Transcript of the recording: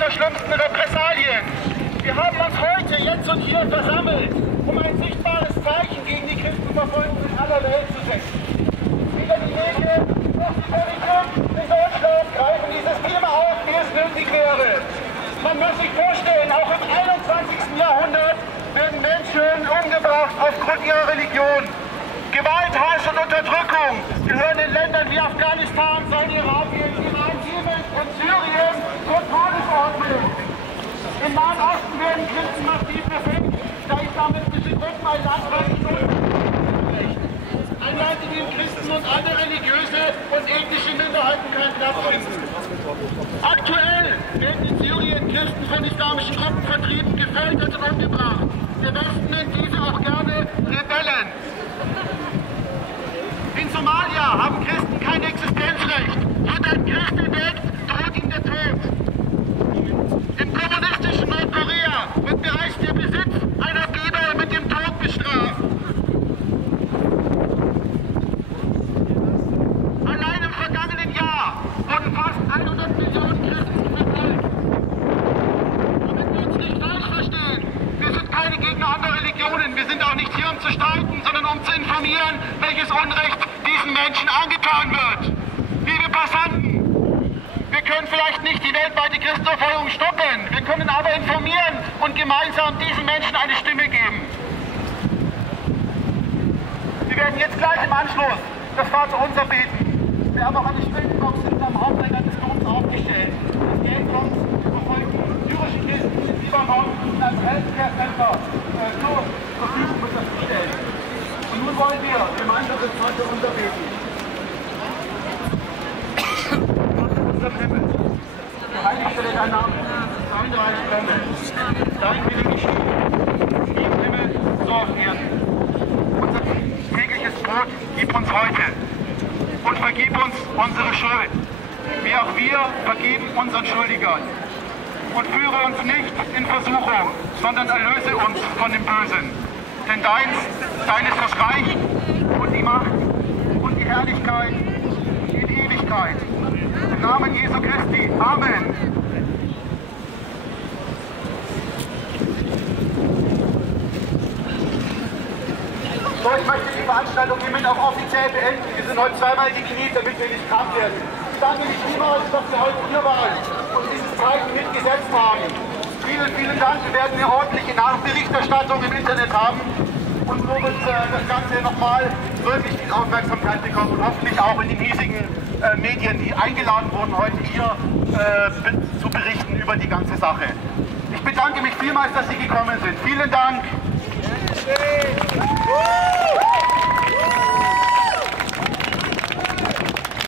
der schlimmsten Repressalien. Wir haben uns heute, jetzt und hier versammelt, um ein sichtbares Zeichen gegen die Christenverfolgung in aller Welt zu setzen. Weder die Medien noch die Politik in Deutschland greifen dieses Thema auf, wie es nötig wäre. Man muss sich vorstellen, auch im 21. Jahrhundert werden Menschen umgebracht aufgrund ihrer Religion. Gewalt, Hass und Unterdrückung gehören in Ländern wie Afghanistan, Saudi-Arabien, Iran, Jemen und Syrien zur Tagesordnung. Im Nahen Osten werden Christen massiv verfolgt, da islamistische Gruppen ein Land ein Land, in dem Christen und andere religiöse und ethnische Minderheiten keinen Platz finden. Aktuell werden in Syrien Christen von islamischen Gruppen vertrieben, gefoltert und umgebracht. Der Westen nennt diese auch gerne Rebellen. In Somalia haben Christen kein Existenzrecht. Wird ein Christ entdeckt, droht ihm der Tod. Im kommunistischen Nordkorea wird bereits der Besitz einer Bibel mit dem Tod bestraft. Allein im vergangenen Jahr wurden fast 100 Millionen Christen verfolgt. Damit wir uns nicht falsch verstehen, wir sind keine Gegner anderer Religionen. Wir sind auch nicht hier, um zu streiten, sondern um zu informieren, welches Unrecht diesen Menschen angetan wird. Liebe Passanten, wir können vielleicht nicht die weltweite Christenverfolgung stoppen, wir können aber informieren und gemeinsam diesen Menschen eine Stimme geben. Wir werden jetzt gleich im Anschluss das Vaterunser beten. Wir haben auch eine Spendenbox hinten am Haupteingang des Doms aufgestellt. Das Geld kommt zur verfolgten syrischen Christen in Libanon als Healthcare Center zur Verfügung gestellt. Und nun wollen wir gemeinsam das Vaterunser beten. Unser Himmel, geheiligt werde dein Name, dein Reich komme, dein Wille geschehe, wie im Himmel, so auf Erden. Unser tägliches Brot gib uns heute und vergib uns unsere Schuld, wie auch wir vergeben unseren Schuldigern. Und führe uns nicht in Versuchung, sondern erlöse uns von dem Bösen. Denn dein ist das Reich und die Macht und die Herrlichkeit in Ewigkeit. Im Namen Jesu Christi. Amen. So, ich möchte die Veranstaltung hiermit auch offiziell beenden. Wir sind heute zweimal gekniet, damit wir nicht krank werden. Ich danke mich vielmals, dass Sie heute hier waren und dieses Zeichen mitgesetzt haben. Vielen, vielen Dank. Wir werden eine ordentliche Nachberichterstattung im Internet haben. Und so wird das Ganze nochmal wirklich viel Aufmerksamkeit bekommen und hoffentlich auch in den hiesigen Medien, die eingeladen wurden, heute hier zu berichten über die ganze Sache. Ich bedanke mich vielmals, dass Sie gekommen sind. Vielen Dank.